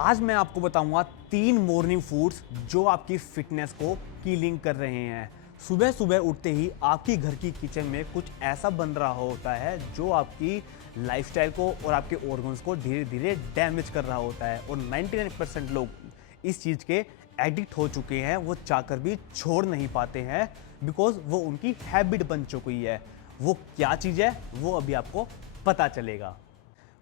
आज मैं आपको बताऊंगा 3 मॉर्निंग फूड्स जो आपकी फिटनेस को कीलिंग कर रहे हैं। सुबह सुबह उठते ही आपकी घर की किचन में कुछ ऐसा बन रहा होता है जो आपकी लाइफस्टाइल को और आपके ऑर्गन्स को धीरे धीरे डैमेज कर रहा होता है और 99% लोग इस चीज़ के एडिक्ट हो चुके हैं। वो चाहकर भी छोड़ नहीं पाते हैं बिकॉज वो उनकी हैबिट बन चुकी है। वो क्या चीज़ है वो अभी आपको पता चलेगा।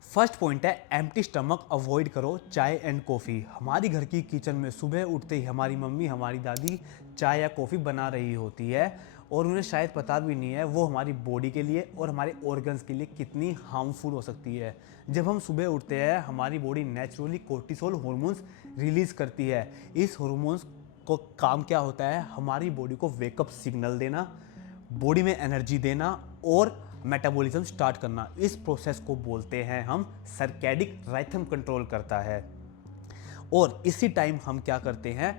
फर्स्ट पॉइंट है एम्प्टी स्टमक अवॉइड करो चाय एंड कॉफ़ी। हमारी घर की किचन में सुबह उठते ही हमारी मम्मी हमारी दादी चाय या कॉफ़ी बना रही होती है और उन्हें शायद पता भी नहीं है वो हमारी बॉडी के लिए और हमारे ऑर्गन्स के लिए कितनी हार्मफुल हो सकती है। जब हम सुबह उठते हैं हमारी body naturally cortisol hormones release करती है। इस हार्मोन्स को काम क्या होता है, हमारी बॉडी को वेकअप सिग्नल देना, बॉडी में एनर्जी देना और मेटाबॉलिज्म स्टार्ट करना। इस प्रोसेस को बोलते हैं हम सर्कैडिक राइथम कंट्रोल करता है। और इसी टाइम हम क्या करते हैं,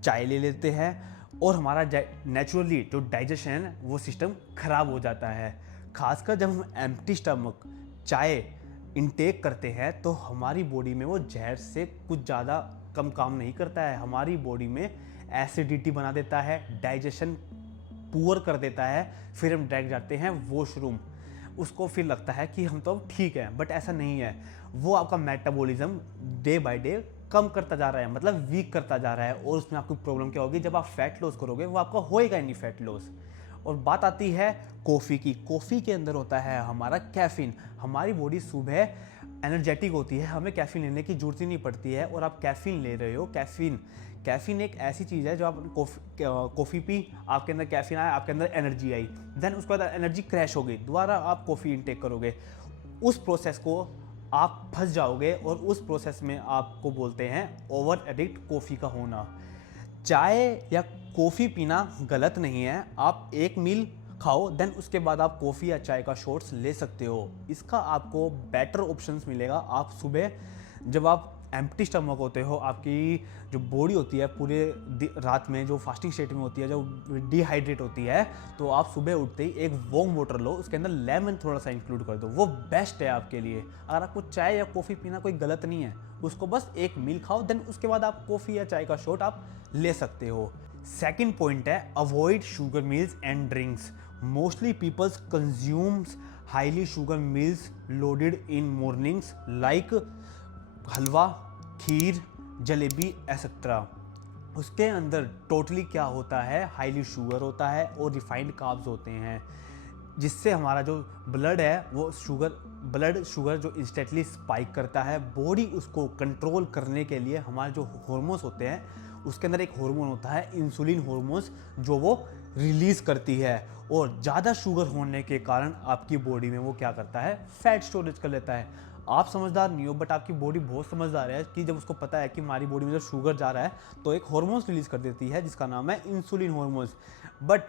चाय ले लेते हैं और हमारा नेचुरली जो डाइजेशन है वो सिस्टम खराब हो जाता है। खासकर जब हम एम्प्टी स्टमक चाय इनटेक करते हैं तो हमारी बॉडी में वो जहर से कुछ ज़्यादा कम काम नहीं करता है। हमारी बॉडी में एसिडिटी बना देता है, डाइजेशन पुअर कर देता है। फिर हम डायरेक्ट जाते हैं वॉशरूम। उसको फिर लगता है कि हम तो अब ठीक हैं, बट ऐसा नहीं है। वो आपका मेटाबॉलिज्म डे बाय डे कम करता जा रहा है, मतलब वीक करता जा रहा है। और उसमें आपकी प्रॉब्लम क्या होगी, जब आप फैट लॉस करोगे वो आपका होएगा ही नहीं फैट लॉस। और बात आती है कॉफ़ी की। कॉफ़ी के अंदर होता है हमारा कैफ़ीन। हमारी बॉडी सुबह एनर्जेटिक होती है, हमें कैफ़ीन लेने की जरूरत ही नहीं पड़ती है और आप कैफ़ीन ले रहे हो। कैफ़ीन एक ऐसी चीज़ है जो आप कॉफ़ी पी, आपके अंदर कैफ़ीन आया, आपके अंदर एनर्जी आई, देन उसके बाद एनर्जी क्रैश हो गई, दोबारा आप कॉफ़ी इनटेक करोगे। उस प्रोसेस को आप फंस जाओगे और उस प्रोसेस में आपको बोलते हैं ओवर एडिक्ट कॉफ़ी का होना। चाय या कॉफ़ी पीना गलत नहीं है, आप एक मील खाओ देन उसके बाद आप कॉफ़ी या चाय का शॉट्स ले सकते हो। इसका आपको बेटर ऑप्शंस मिलेगा। आप सुबह जब आप एम्प्टी स्टमक होते हो, आपकी जो बॉडी होती है पूरे रात में जो फास्टिंग स्टेट में होती है, जो डिहाइड्रेट होती है, तो आप सुबह उठते ही एक वार्म वाटर लो, उसके अंदर लेमन थोड़ा सा इंक्लूड कर दो, वो बेस्ट है आपके लिए। अगर आपको चाय या कॉफ़ी पीना कोई गलत नहीं है, उसको बस एक मील खाओ देन उसके बाद आप कॉफ़ी या चाय का शॉट आप ले सकते हो। सेकेंड पॉइंट है avoid sugar meals and drinks. Mostly peoples consumes highly sugar meals loaded in mornings like halwa, kheer, jalebi etcetera. उसके अंदर टोटली क्या होता है, हाईली शुगर होता है और रिफाइंड कार्ब्स होते हैं, जिससे हमारा जो ब्लड है वो ब्लड शुगर जो इंस्टेंटली स्पाइक करता है। बॉडी उसको कंट्रोल करने के लिए हमारे जो हार्मोन्स होते हैं उसके अंदर एक हार्मोन होता है इंसुलिन हार्मोन्स, जो वो रिलीज़ करती है। और ज़्यादा शुगर होने के कारण आपकी बॉडी में वो क्या करता है, फैट स्टोरेज कर लेता है। आप समझदार नहीं हो बट आपकी बॉडी बहुत समझदार है कि जब उसको पता है कि हमारी बॉडी में जब शुगर जा रहा है तो एक हार्मोन्स रिलीज कर देती है जिसका नाम है इंसुलिन हार्मोन्स। बट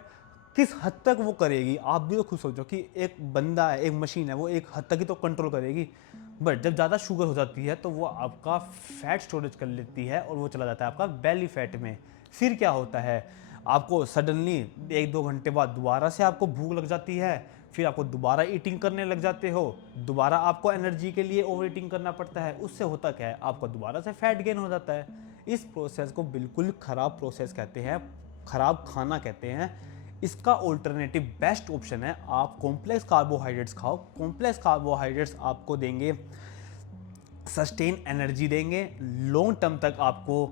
किस हद तक वो करेगी, आप भी तो खुद सोचो कि एक बंदा है, एक मशीन है, वो एक हद तक ही तो कंट्रोल करेगी। बट जब ज़्यादा शुगर हो जाती है तो वो आपका फैट स्टोरेज कर लेती है और वो चला जाता है आपका बेली फैट में। फिर क्या होता है, आपको सडनली 1-2 घंटे बाद दोबारा से आपको भूख लग जाती है, फिर आपको दोबारा ईटिंग करने लग जाते हो, दोबारा आपको एनर्जी के लिए ओवर ईटिंग करना पड़ता है। उससे होता क्या है, आपको दोबारा से फैट गेन हो जाता है। इस प्रोसेस को बिल्कुल ख़राब प्रोसेस कहते हैं, ख़राब खाना कहते हैं। इसका ऑल्टरनेटिव बेस्ट ऑप्शन है आप कॉम्प्लेक्स कार्बोहाइड्रेट्स खाओ। कॉम्प्लेक्स कार्बोहाइड्रेट्स आपको देंगे सस्टेन एनर्जी, देंगे लॉन्ग टर्म तक, आपको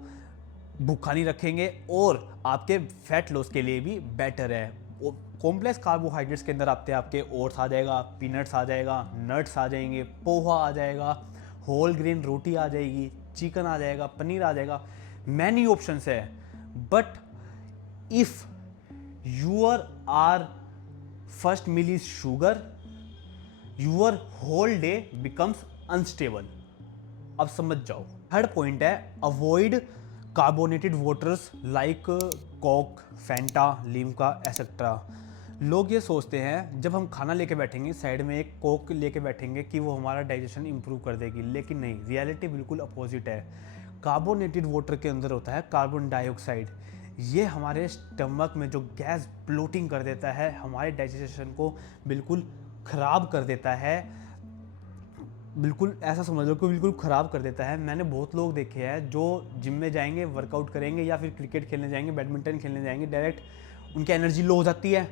भूखा नहीं रखेंगे और आपके फैट लॉस के लिए भी बेटर है। कॉम्प्लेक्स कार्बोहाइड्रेट्स के अंदर आपके ओट्स आ जाएगा, पीनट्स आ जाएगा, नट्स आ जाएंगे, पोहा आ जाएगा, होल ग्रेन रोटी आ जाएगी, चिकन आ जाएगा, पनीर आ जाएगा, मैनी ऑप्शंस है। But if your our first meal is sugar, your whole day becomes unstable. अब समझ जाओ। थर्ड पॉइंट है avoid carbonated waters like Coke, Fanta, Limca etcetera. लोग ये सोचते हैं जब हम खाना लेके बैठेंगे साइड में एक कोक लेके बैठेंगे कि वो हमारा डाइजेशन इंप्रूव कर देगी, लेकिन नहीं, रियलिटी बिल्कुल अपोजिट है। कार्बोनेटेड वाटर के अंदर होता है कार्बन डाइऑक्साइड। ये हमारे स्टमक में जो गैस ब्लोटिंग कर देता है, हमारे डाइजेशन को बिल्कुल ख़राब कर देता है। बिल्कुल ऐसा समझ लो कि बिल्कुल ख़राब कर देता है। मैंने बहुत लोग देखे हैं जो जिम में जाएँगे, वर्कआउट करेंगे या फिर क्रिकेट खेलने जाएँगे, बैडमिंटन खेलने जाएँगे, डायरेक्ट उनकी एनर्जी लो हो जाती है।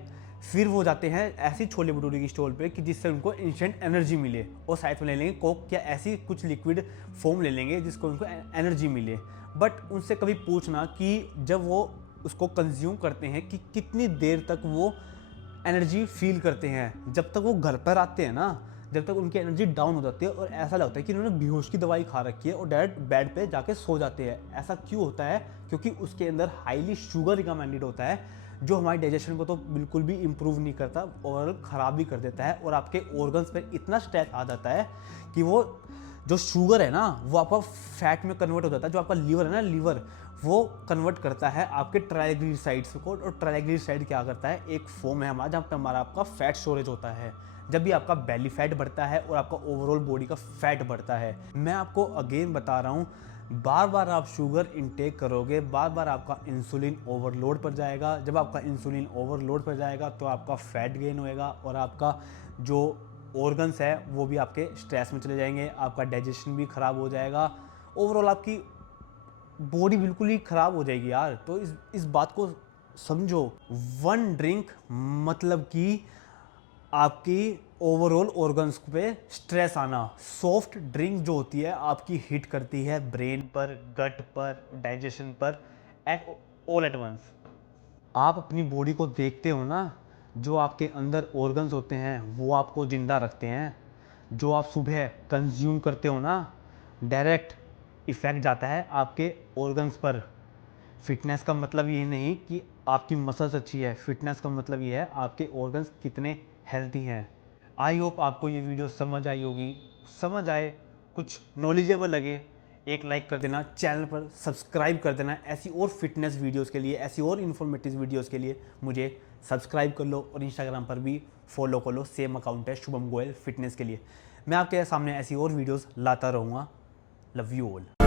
फिर वो जाते हैं ऐसी छोले-भटूरे की स्टॉल पे कि जिससे उनको इंस्टेंट एनर्जी मिले और साथ में ले लेंगे कोक या ऐसी कुछ लिक्विड फ़ॉर्म ले लेंगे जिसको उनको एनर्जी मिले। बट उनसे कभी पूछना कि जब वो उसको कंज़्यूम करते हैं कि कितनी देर तक वो एनर्जी फ़ील करते हैं। जब तक वो घर पर आते हैं ना, जब तक उनकी एनर्जी डाउन हो जाती है और ऐसा लगता है कि इन्होंने बेहोश की दवाई खा रखी है और डायरेक्ट बेड पे जाके सो जाते हैं। ऐसा क्यों होता है? क्योंकि उसके अंदर हाईली शुगर रिकमेंडेड होता है, जो हमारे डाइजेशन को तो बिल्कुल भी इम्प्रूव नहीं करता और ख़राब भी कर देता है और आपके ऑर्गन्स पे इतना स्ट्रेस आ जाता है कि वो जो शुगर है ना, वो आपका फैट में कन्वर्ट हो जाता है। जो आपका लीवर है ना, लीवर वो कन्वर्ट करता है आपके ट्राइग्लिसराइड्स को, और ट्राइग्लिसराइड क्या करता है, एक फोम है हमारा जहाँ पे हमारा आपका फैट स्टोरेज होता है। जब भी आपका बेली फैट बढ़ता है और आपका ओवरऑल बॉडी का फैट बढ़ता है, मैं आपको अगेन बता रहा हूँ, बार बार आप शुगर इनटेक करोगे, बार बार आपका इंसुलिन ओवरलोड पर जाएगा। जब आपका इंसुलिन ओवरलोड पर जाएगा तो आपका फैट गेन होएगा और आपका जो ऑर्गन्स है वो भी आपके स्ट्रेस में चले जाएंगे, आपका डाइजेशन भी खराब हो जाएगा, ओवरऑल आपकी बॉडी बिल्कुल ही खराब हो जाएगी यार। तो इस बात को समझो। वन ड्रिंक मतलब कि आपकी ओवरऑल ऑर्गन्स पे स्ट्रेस आना। सॉफ्ट ड्रिंक जो होती है आपकी हिट करती है ब्रेन पर, गट पर, डाइजेशन पर, एट ऑल एट वंस। आप अपनी बॉडी को देखते हो ना, जो आपके अंदर ऑर्गन्स होते हैं वो आपको ज़िंदा रखते हैं। जो आप सुबह कंज्यूम करते हो ना, डायरेक्ट इफ़ेक्ट जाता है आपके ऑर्गन्स पर। फिटनेस का मतलब ये नहीं कि आपकी मसल्स अच्छी है, फिटनेस का मतलब ये है आपके ऑर्गन्स कितने हेल्दी हैं। आई होप आपको ये वीडियो समझ आई होगी। समझ आए, कुछ नॉलेजेबल लगे, एक लाइक कर देना, चैनल पर सब्सक्राइब कर देना। ऐसी और फिटनेस वीडियोस के लिए, ऐसी और इन्फॉर्मेटिव वीडियोस के लिए मुझे सब्सक्राइब कर लो और इंस्टाग्राम पर भी फॉलो कर लो, सेम अकाउंट है शुभम गोयल फिटनेस के लिए। मैं आपके सामने ऐसी और वीडियोस लाता रहूँगा। Love you all.